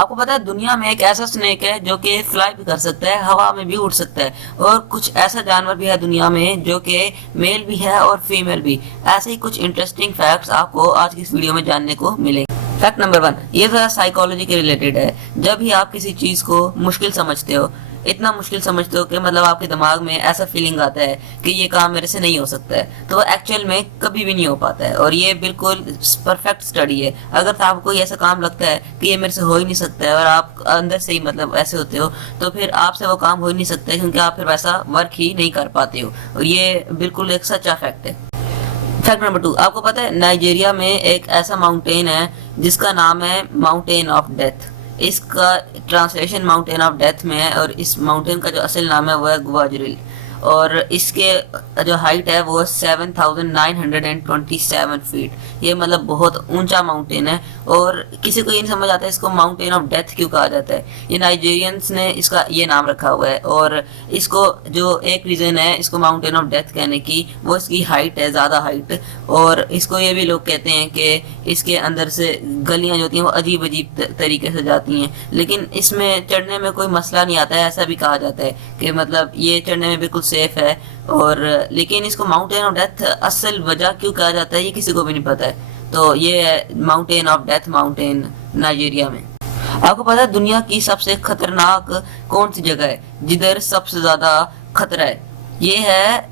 आपको पता है दुनिया में एक ऐसा स्नेक है जो कि फ्लाई भी कर सकता है, हवा में भी उड़ सकता है, और कुछ ऐसा जानवर भी है दुनिया में जो कि मेल भी है और फीमेल भी। ऐसे ही कुछ इंटरेस्टिंग फैक्ट्स आपको आज की इस वीडियो में जानने को मिलेंगे। फैक्ट नंबर 1, ये ज़रा साइकोलॉजी के रिलेटेड है। जब भी आप किसी चीज़ को मुश्किल समझते हो, इतना मुश्किल समझते हो कि मतलब आपके दिमाग में ऐसा फीलिंग आता है कि ये काम मेरे से नहीं हो सकता है, तो वो एक्चुअल में कभी भी नहीं हो पाता है। और ये बिल्कुल परफेक्ट स्टडी है। अगर तो आपको ऐसा काम लगता है कि ये मेरे से हो ही नहीं सकता है और आप अंदर से ही मतलब ऐसे होते हो, तो फिर आपसे वो काम हो ही नहीं सकता है, क्योंकि आप फिर वैसा वर्क ही नहीं कर पाते हो। और ये बिल्कुल एक सच्चा फैक्ट है। फैक्ट नंबर 2, आपको पता है नाइजीरिया में एक ऐसा माउंटेन है जिसका नाम है माउंटेन ऑफ डेथ। इसका ट्रांसलेशन माउंटेन ऑफ डेथ में है, और इस माउंटेन का जो असल नाम है वो है ग्वाजरिल। और इसके जो हाइट है वो 7927 फीट। ये मतलब बहुत ऊंचा माउंटेन है, और किसी को ये नहीं समझ आता है इसको माउंटेन ऑफ डेथ क्यों कहा जाता है। ये नाइजीरियंस ने इसका ये नाम रखा हुआ है, और इसको जो एक रीज़न है इसको माउंटेन ऑफ डेथ कहने की, वो इसकी हाइट है, ज़्यादा हाइट। और इसको ये भी लोग कहते हैं कि इसके अंदर से गलियाँ जो होती हैं वो अजीब अजीब तरीके से जाती हैं, लेकिन इसमें चढ़ने में कोई मसला नहीं आता है। ऐसा भी कहा जाता है कि मतलब ये चढ़ने में बिल्कुल सेफ है। और लेकिन इसको माउंटेन ऑफ डेथ असल वजह क्यों कहा जाता है ये किसी को भी नहीं पता है। तो ये है mountain of death mountain Nigeria में। आपको पता है दुनिया की सबसे खतरनाक कौन सी जगह है जिधर सबसे ज्यादा खतरा है? ये है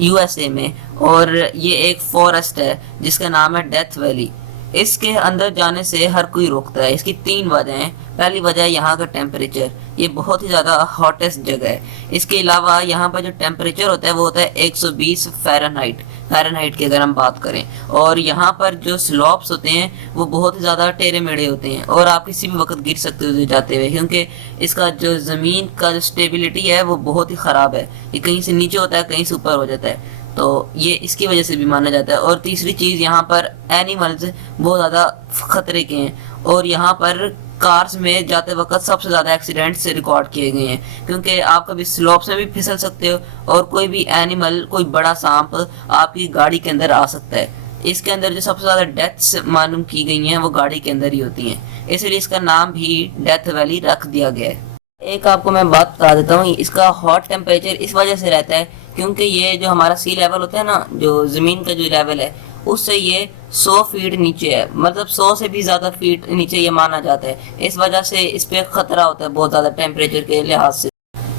यूएसए में, और ये एक फॉरेस्ट है जिसका नाम है डेथ वैली। इसके अंदर जाने से हर कोई रोकता है। इसकी 3 वजह हैं। पहली वजह है यहाँ का टेम्परेचर, ये बहुत ही ज़्यादा हॉटेस्ट जगह है। इसके अलावा यहाँ पर जो टेम्परेचर होता है वो होता है 120 फ़ारेनहाइट की अगर हम बात करें। और यहाँ पर जो स्लॉप्स होते हैं वो बहुत ही ज़्यादा टेढ़े मेढ़े होते हैं, और आप किसी भी वक्त गिर सकते हो जाते हुए, क्योंकि इसका जो ज़मीन का जो स्टेबिलिटी है वो बहुत ही ख़राब है। ये कहीं से नीचे होता है, कहीं से ऊपर हो जाता है, तो ये इसकी वजह से भी माना जाता है। और तीसरी चीज़, यहाँ पर एनिमल्स बहुत ज़्यादा खतरे के हैं, और यहाँ पर कार्स में जाते वक्त सबसे ज़्यादा एक्सीडेंट्स रिकॉर्ड किए गए हैं, क्योंकि आप कभी स्लोप्स में भी फिसल सकते हो, और कोई भी एनिमल, कोई बड़ा सांप आपकी गाड़ी के अंदर आ सकता है। इसके अंदर जो सबसे ज़्यादा डेथ्स मालूम की गई हैं वो गाड़ी के अंदर ही होती हैं, इसलिए इसका नाम भी डेथ वैली रख दिया गया है। एक आपको मैं बात बता देता हूँ, इसका हॉट टेम्परेचर इस वजह से रहता है क्योंकि ये जो हमारा सी लेवल होता है ना, जो ज़मीन का जो लेवल है उससे ये 100 फीट नीचे है, मतलब 100 से भी ज़्यादा फीट नीचे ये माना जाता है। इस वजह से इस पर खतरा होता है बहुत ज़्यादा टेम्परेचर के लिहाज से।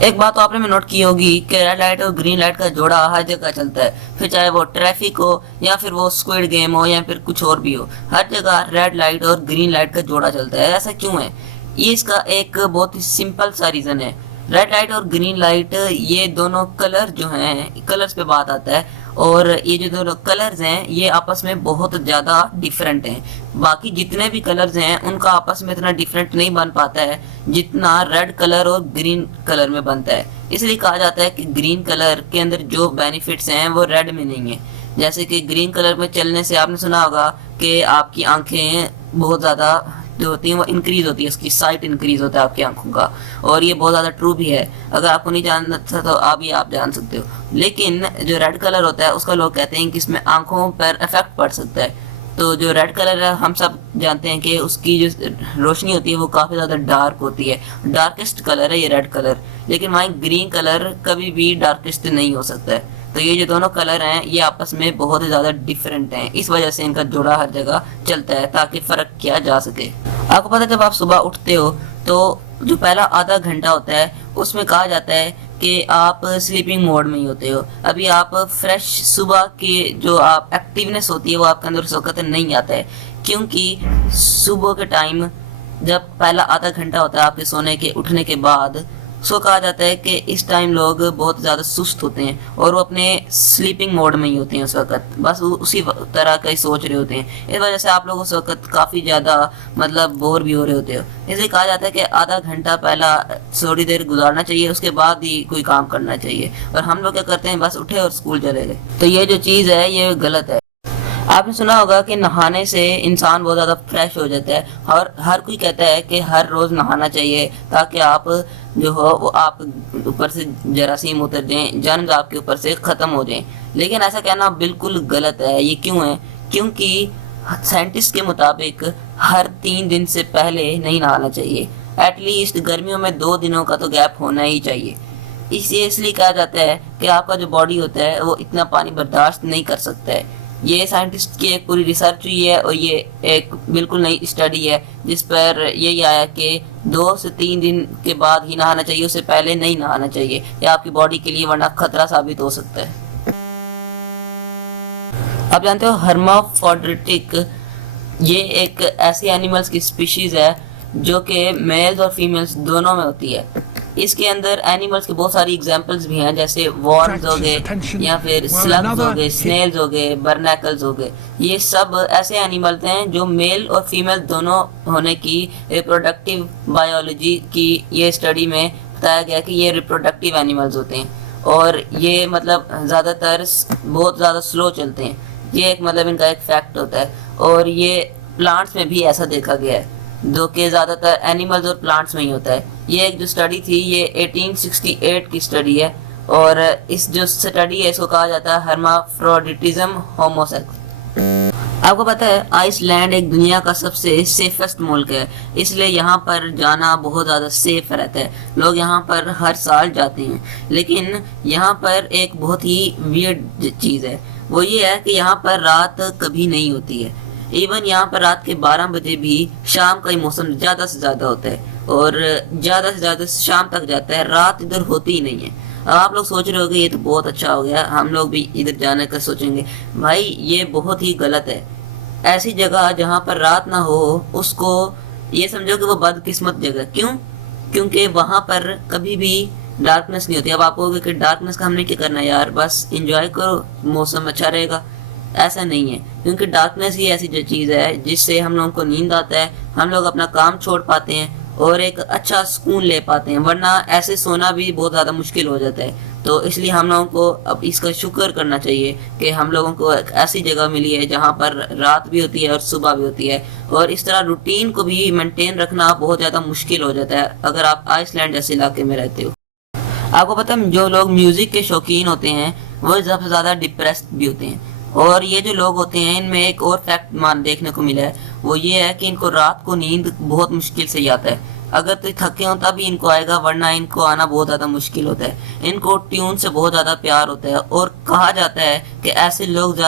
एक बात तो आपने में नोट की होगी कि रेड लाइट और ग्रीन लाइट का जोड़ा हर जगह चलता है, फिर चाहे वो ट्रैफिक हो या फिर वो स्क्विड गेम हो या फिर कुछ और भी हो, हर जगह रेड लाइट और ग्रीन लाइट का जोड़ा चलता है। ऐसा क्यों है? ये इसका एक बहुत ही सिंपल सा रीज़न है। रेड लाइट और ग्रीन लाइट, ये दोनों कलर जो हैं, कलर्स पे बात आता है, और ये जो दोनों कलर्स हैं ये आपस में बहुत ज़्यादा डिफरेंट हैं। बाकी जितने भी कलर्स हैं उनका आपस में इतना डिफरेंट नहीं बन पाता है जितना रेड कलर और ग्रीन कलर में बनता है। इसलिए कहा जाता है कि ग्रीन कलर के अंदर जो बेनिफिट्स हैं वो रेड में नहीं है। जैसे कि ग्रीन कलर में चलने से आपने सुना होगा कि आपकी आंखें बहुत ज़्यादा जो होती है वो इंक्रीज होती है, उसकी साइट इंक्रीज होता है आपकी आंखों का, और ये बहुत ज़्यादा ट्रू भी है। अगर आपको नहीं जानना था तो आप जान सकते हो। लेकिन जो रेड कलर होता है उसका लोग कहते हैं कि इसमें आंखों पर इफेक्ट पड़ सकता है। तो जो रेड कलर है हम सब जानते हैं कि उसकी जो रोशनी होती है वो काफ़ी ज़्यादा डार्क होती है, डार्केस्ट कलर है ये रेड कलर। लेकिन वहीं ग्रीन कलर कभी भी डार्केस्ट नहीं हो सकता है। तो ये जो दोनों कलर हैं ये आपस में बहुत ही ज़्यादा डिफरेंट हैं, इस वजह से इनका जोड़ा हर जगह चलता है ताकि फ़र्क किया जा सके। आपको पता है जब आप सुबह उठते हो तो जो पहला आधा घंटा होता है उसमें कहा जाता है कि आप स्लीपिंग मोड में ही होते हो। अभी आप फ्रेश सुबह की जो आप एक्टिवनेस होती है वो आपके अंदर उस वक्त नहीं आता है, क्योंकि सुबह के टाइम जब पहला आधा घंटा होता है आपके सोने के उठने के बाद, उसको कहा जाता है कि इस टाइम लोग बहुत ज़्यादा सुस्त होते हैं और वो अपने स्लीपिंग मोड में ही होते हैं उस वक्त, बस उसी तरह का ही सोच रहे होते हैं। इस वजह से आप लोग उस वक्त काफ़ी ज़्यादा मतलब बोर भी हो रहे होते हो। इसलिए कहा जाता है कि आधा घंटा पहला थोड़ी देर गुजारना चाहिए, उसके बाद ही कोई काम करना चाहिए। और हम लोग क्या करते हैं, बस उठे और स्कूल चले गए। तो ये जो चीज़ है ये गलत है। आपने सुना होगा कि नहाने से इंसान बहुत ज़्यादा फ्रेश हो जाता है, और हर कोई कहता है कि हर रोज़ नहाना चाहिए ताकि आप जो हो वो आप ऊपर से जरासीम उतर जाएं, जर्म्स आपके ऊपर से ख़त्म हो जाएं। लेकिन ऐसा कहना बिल्कुल गलत है। ये क्यों है? क्योंकि साइंटिस्ट के मुताबिक हर 3 दिन से पहले नहीं नहाना चाहिए। एटलीस्ट गर्मियों में 2 दिनों का तो गैप होना ही चाहिए। इसे इसलिए कहा जाता है कि आपका जो बॉडी होता है वो इतना पानी बर्दाश्त नहीं कर सकता है। ये साइंटिस्ट की एक पूरी रिसर्च हुई है और ये एक बिल्कुल नई स्टडी है जिस पर यही आया कि 2 से 3 दिन के बाद ही नहाना चाहिए, उससे पहले नहीं नहाना चाहिए। यह आपकी बॉडी के लिए वरना खतरा साबित हो सकता है। आप जानते हो हर्माफ्रोडिटिक ये एक ऐसी एनिमल्स की स्पीशीज है जो कि मेल्स और फीमेल्स दोनों में होती है। इसके अंदर एनिमल्स के बहुत सारी एग्जांपल्स भी हैं, जैसे वॉर्म्स हो गए या फिर स्लग्स हो गए, स्नेल्स हो गए, बर्नैकल्स हो गए। ये सब ऐसे एनिमल्स हैं जो मेल और फीमेल दोनों होने की रिप्रोडक्टिव बायोलॉजी की ये स्टडी में बताया गया कि ये रिप्रोडक्टिव एनिमल्स होते हैं और ये मतलब ज़्यादातर बहुत ज़्यादा स्लो चलते हैं। ये एक मतलब इनका एक फैक्ट होता है और ये प्लांट्स में भी ऐसा देखा गया है, जो कि ज़्यादातर एनिमल्स और प्लांट्स में ही होता है। ये एक जो स्टडी थी ये 1868 की स्टडी है और इस जो स्टडी है इसको कहा जाता है हर्माफ्रोडिटिज्म होमोसेक्स। आपको पता है आइसलैंड एक दुनिया का सबसे सेफेस्ट मुल्क है, इसलिए यहाँ पर जाना बहुत ज़्यादा सेफ रहता है। लोग यहाँ पर हर साल जाते हैं, लेकिन यहाँ पर एक बहुत ही वियर्ड चीज़ है, वो ये है कि यहाँ पर रात कभी नहीं होती है। इवन यहाँ पर रात के 12 बजे भी शाम का ही मौसम ज़्यादा से ज़्यादा होता है और ज़्यादा से ज़्यादा शाम तक जाता है, रात इधर होती ही नहीं है। अब आप लोग सोच रहे होंगे ये तो बहुत अच्छा हो गया, हम लोग भी इधर जाने का सोचेंगे। भाई ये बहुत ही गलत है। ऐसी जगह जहाँ पर रात ना हो उसको ये समझो कि वो बदकिस्मत जगह। क्यों? क्योंकि वहाँ पर कभी भी डार्कनेस नहीं होती। अब आप कहोगे कि डार्कनेस का हमने क्या करना है यार, बस इंजॉय करो, मौसम अच्छा रहेगा। ऐसा नहीं है, क्योंकि डार्कनेस ही ऐसी जो चीज़ है जिससे हम लोगों को नींद आता है, हम लोग अपना काम छोड़ पाते हैं और एक अच्छा सुकून ले पाते हैं, वरना ऐसे सोना भी बहुत ज़्यादा मुश्किल हो जाता है। तो इसलिए हम लोगों को अब इसका शुक्र करना चाहिए कि हम लोगों को एक ऐसी जगह मिली है जहाँ पर रात भी होती है और सुबह भी होती है। और इस तरह रूटीन को भी मेंटेन रखना बहुत ज़्यादा मुश्किल हो जाता है अगर आप आइसलैंड जैसे इलाके में रहते हो। आपको पता है जो लोग म्यूज़िक के शौकीन होते हैं वो सबसे ज़्यादा डिप्रेस्ड भी होते हैं। और ये जो लोग होते हैं इनमें एक और फैक्ट देखने को मिला है, वो ये है कि इनको रात को नींद बहुत मुश्किल से आता है। अगर तो थके हो तभी इनको आएगा, वरना इनको आना बहुत ज़्यादा मुश्किल होता है। इनको ट्यून से बहुत ज़्यादा प्यार होता है और कहा जाता है कि ऐसे लोग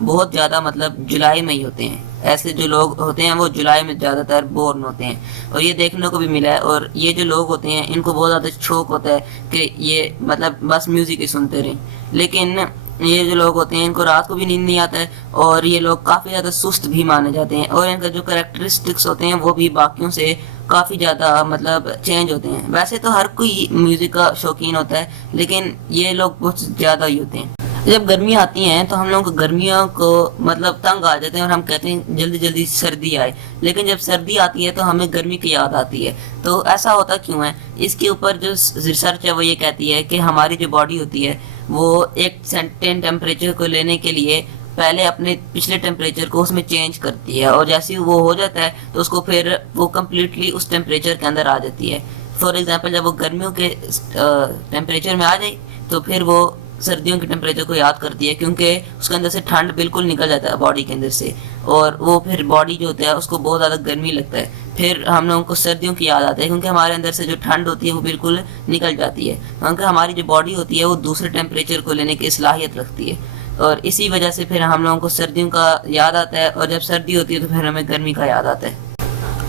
बहुत ज़्यादा मतलब जुलाई में ही होते हैं। ऐसे जो लोग होते हैं वो जुलाई में ज़्यादातर बोर्न होते हैं और ये देखने को भी मिला है। और ये जो लोग होते हैं इनको बहुत ज़्यादा शौक होता है कि ये मतलब बस म्यूज़िक ही सुनते रहें, लेकिन ये जो लोग होते हैं इनको रात को भी नींद नहीं आता है और ये लोग काफ़ी ज़्यादा सुस्त भी माने जाते हैं और इनका जो कैरेक्टरिस्टिक्स होते हैं वो भी बाकियों से काफ़ी ज़्यादा मतलब चेंज होते हैं। वैसे तो हर कोई म्यूज़िक का शौकीन होता है, लेकिन ये लोग कुछ ज़्यादा ही होते हैं। जब गर्मियाँ आती हैं तो हम लोग गर्मियों को मतलब तंग आ जाते हैं और हम कहते हैं जल्दी जल्दी सर्दी आए, लेकिन जब सर्दी आती है तो हमें गर्मी की याद आती है। तो ऐसा होता क्यों है? इसके ऊपर जो रिसर्च है वो ये कहती है कि हमारी जो बॉडी होती है वो एक सर्टेन टेम्परेचर को लेने के लिए पहले अपने पिछले टेम्परेचर को उसमें चेंज करती है और जैसे ही वो हो जाता है तो उसको फिर वो कम्प्लीटली उस टेम्परेचर के अंदर आ जाती है। फॉर एग्जांपल जब वो गर्मियों के टेम्परेचर में आ जाए तो फिर वो सर्दियों के टेम्परेचर को याद करती है, क्योंकि उसके अंदर से ठंड बिल्कुल निकल जाता है बॉडी के अंदर से और वो फिर बॉडी जो होता है उसको बहुत ज़्यादा गर्मी लगता है। फिर हम लोगों को सर्दियों की याद आती है क्योंकि हमारे अंदर से जो ठंड होती है वो बिल्कुल निकल जाती है, क्योंकि हमारी जो बॉडी होती है वो दूसरे टेम्परेचर को लेने की सलाहियत रखती है और इसी वजह से फिर हम लोगों को सर्दियों का याद आता है और जब सर्दी होती है तो फिर हमें गर्मी का याद आता है।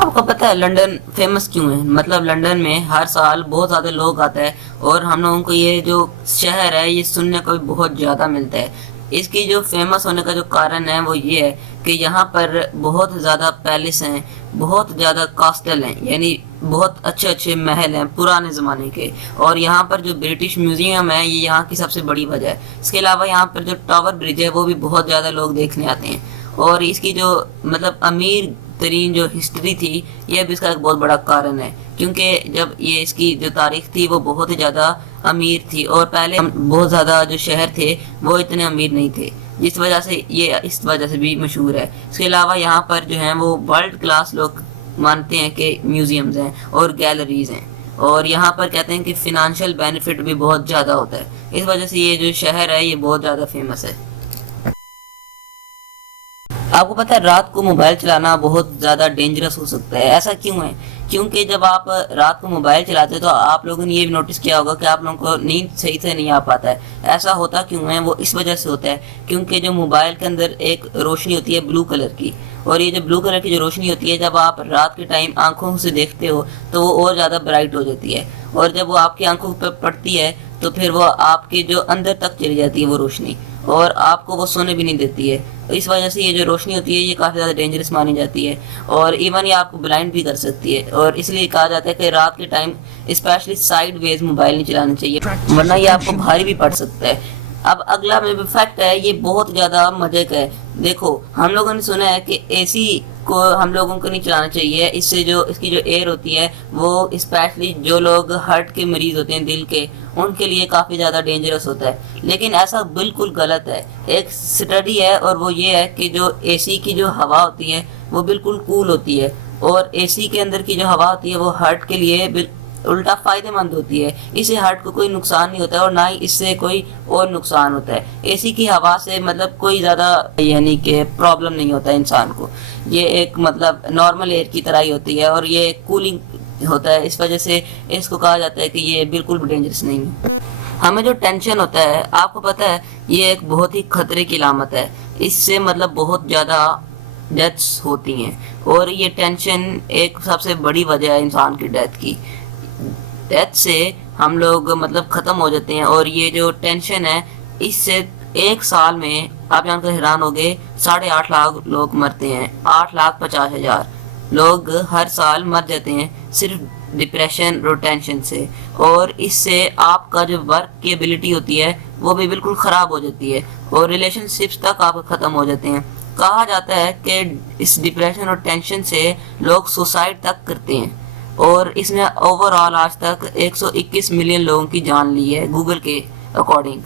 आपको पता है लंदन फेमस क्यों है? मतलब लंदन में हर साल बहुत ज़्यादा लोग आते हैं और हम लोगों को ये जो शहर है ये सुनने को भी बहुत ज़्यादा मिलता है। इसकी जो फेमस होने का जो कारण है वो ये है कि यहाँ पर बहुत ज़्यादा पैलेस हैं, बहुत ज़्यादा कास्टल हैं, यानी बहुत अच्छे अच्छे महल हैं पुराने ज़माने के। और यहाँ पर जो ब्रिटिश म्यूज़ियम है ये यहाँ की सबसे बड़ी वजह है। इसके अलावा यहाँ पर जो टावर ब्रिज है वो भी बहुत ज़्यादा लोग देखने आते हैं और इसकी जो मतलब अमीर तरीन जो हिस्ट्री थी यह भी इसका एक बहुत बड़ा कारण है, क्योंकि जब ये इसकी जो तारीख थी वो बहुत ही ज़्यादा अमीर थी और पहले बहुत ज़्यादा जो शहर थे वो इतने अमीर नहीं थे, जिस वजह से ये इस वजह से भी मशहूर है। इसके अलावा यहाँ पर जो है वो वर्ल्ड क्लास लोग मानते हैं कि म्यूज़ियम्स हैं और गैलरीज़ हैं और यहाँ पर कहते हैं कि फिनंशियल बेनिफिट भी बहुत ज़्यादा होता है। इस वजह से ये जो शहर है ये बहुत ज़्यादा फेमस है। आपको पता है रात को मोबाइल चलाना बहुत ज़्यादा डेंजरस हो सकता है। ऐसा क्यों है? क्योंकि जब आप रात को मोबाइल चलाते हैं तो आप लोगों ने ये भी नोटिस किया होगा कि आप लोगों को नींद सही से नहीं आ पाता है। ऐसा होता क्यों है? वो इस वजह से होता है क्योंकि जो मोबाइल के अंदर एक रोशनी होती है ब्लू कलर की, और ये जो ब्लू कलर की जो रोशनी होती है जब आप रात के टाइम आंखों से देखते हो तो वो और ज़्यादा ब्राइट हो जाती है, और जब वो आपकी आंखों पर पड़ती है तो फिर वो आपके जो अंदर तक चली जाती है वो रोशनी, और आपको वो सोने भी नहीं देती है। इस वजह से ये जो रोशनी होती है ये काफ़ी ज़्यादा डेंजरस मानी जाती है, और इवन ये आपको ब्लाइंड भी कर सकती है। और इसलिए कहा जाता है कि रात के टाइम स्पेशली साइड वेज मोबाइल नहीं चलाना चाहिए, वरना ये आपको भारी भी पड़ सकता है। अब अगला में फैक्ट है, ये बहुत ज़्यादा मजे का है। देखो, हम लोगों ने सुना है कि एसी को हम लोगों को नहीं चलाना चाहिए, इससे जो इसकी जो एयर होती है वो स्पेशली जो लोग हार्ट के मरीज होते हैं, दिल के, उनके लिए काफ़ी ज़्यादा डेंजरस होता है। लेकिन ऐसा बिल्कुल गलत है। एक स्टडी है और वो ये है कि जो एसी की जो हवा होती है वो बिल्कुल कूल होती है, और एसी के अंदर की जो हवा होती है वो हार्ट के लिए उल्टा फायदेमंद होती है। इससे हार्ट को कोई नुकसान नहीं होता है और ना ही इससे कोई और नुकसान होता है। एसी की हवा से मतलब कोई ज़्यादा यानी कि प्रॉब्लम नहीं होता है इंसान को। ये एक मतलब नॉर्मल एयर की तरह ही होती है, और ये कूलिंग होता है, इस वजह से इसको कहा जाता है कि ये बिल्कुल भी डेंजरस नहीं है। हमें जो टेंशन होता है, आपको पता है, ये एक बहुत ही खतरे की अलामत है। इससे मतलब बहुत ज़्यादा डेथ्स होती हैं, और ये टेंशन एक सबसे बड़ी वजह है इंसान की डेथ की। डेथ से हम लोग मतलब ख़त्म हो जाते हैं, और ये जो टेंशन है इससे एक साल में आप जानकर हैरान हो गए 8.5 लाख लोग मरते हैं। 8,50,000 लोग हर साल मर जाते हैं सिर्फ डिप्रेशन और टेंशन से, और इससे आपका जो वर्क की एबिलिटी होती है वो भी बिल्कुल ख़राब हो जाती है, और रिलेशनशिप्स तक आपके ख़त्म हो जाते हैं। कहा जाता है कि इस डिप्रेशन और टेंशन से लोग सुसाइड तक करते हैं, और इसने ओवरऑल आज तक 121 मिलियन लोगों की जान ली है गूगल के अकॉर्डिंग।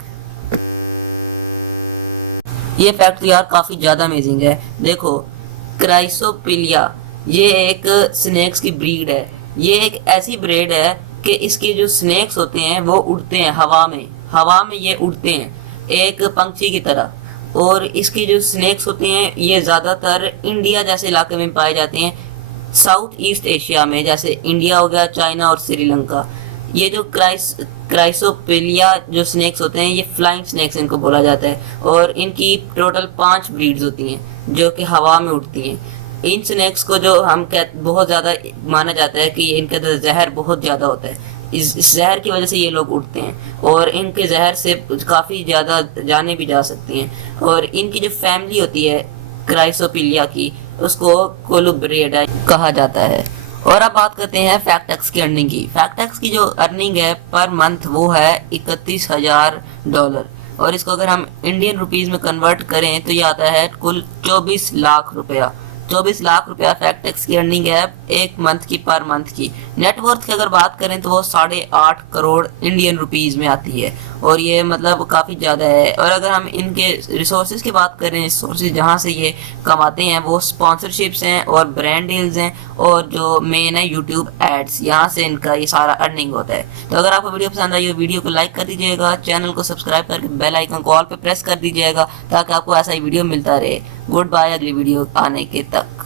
ये फैक्ट यार काफ़ी ज़्यादा अमेजिंग है। देखो, क्राइसोपिलिया ये एक स्नेक्स की ब्रीड है। ये एक ऐसी ब्रीड है कि इसके जो स्नेक्स होते हैं वो उड़ते हैं हवा में ये उड़ते हैं एक पंछी की तरह, और इसके जो स्नेक्स होते हैं ये ज़्यादातर इंडिया जैसे इलाके में पाए जाते हैं, साउथ ईस्ट एशिया में, जैसे इंडिया हो गया, चाइना और श्रीलंका। ये जो क्राइसोपेलिया जो स्नेक्स होते हैं ये फ्लाइंग स्नेक्स इनको बोला जाता है, और इनकी टोटल 5 ब्रीड्स होती हैं जो कि हवा में उड़ती हैं। इन स्नेक्स को जो हम बहुत ज़्यादा माना जाता है कि इनके अंदर जहर बहुत ज़्यादा होता है। इस जहर की वजह से ये लोग उड़ते हैं, और इनके जहर से काफ़ी ज़्यादा जाने भी जा सकती हैं। और इनकी जो फैमिली होती है क्राइसोपिलिया की, उसको कोलुब्रेडा कहा जाता है। और अब बात करते हैं फैक्टक्स की अर्निंग की। फैक्टक्स की जो अर्निंग है पर मंथ वो है $31,000, और इसको अगर हम इंडियन रुपीज़ में कन्वर्ट करें तो ये आता है कुल 24 लाख रुपया। 24 लाख रुपया फैक्टक्स की अर्निंग है एक मंथ की, पर मंथ की। नेटवर्थ की अगर बात करें तो वो 8.5 करोड़ इंडियन रुपीज़ में आती है, और ये मतलब काफ़ी ज़्यादा है। और अगर हम इनके रिसोर्सेज की बात करें, रिसोर्सेज जहाँ से ये कमाते हैं वो स्पॉन्सरशिप्स हैं और ब्रांड डील्स हैं, और जो मेन है यूट्यूब एड्स, यहाँ से इनका ये सारा अर्निंग होता है। तो अगर आपको वीडियो पसंद आई हो, वीडियो को लाइक कर दीजिएगा, चैनल को सब्सक्राइब करके बेल आइकन को ऑल पे प्रेस कर दीजिएगा ताकि आपको ऐसा ही वीडियो मिलता रहे। गुड बाय, अगली वीडियो आने के तक।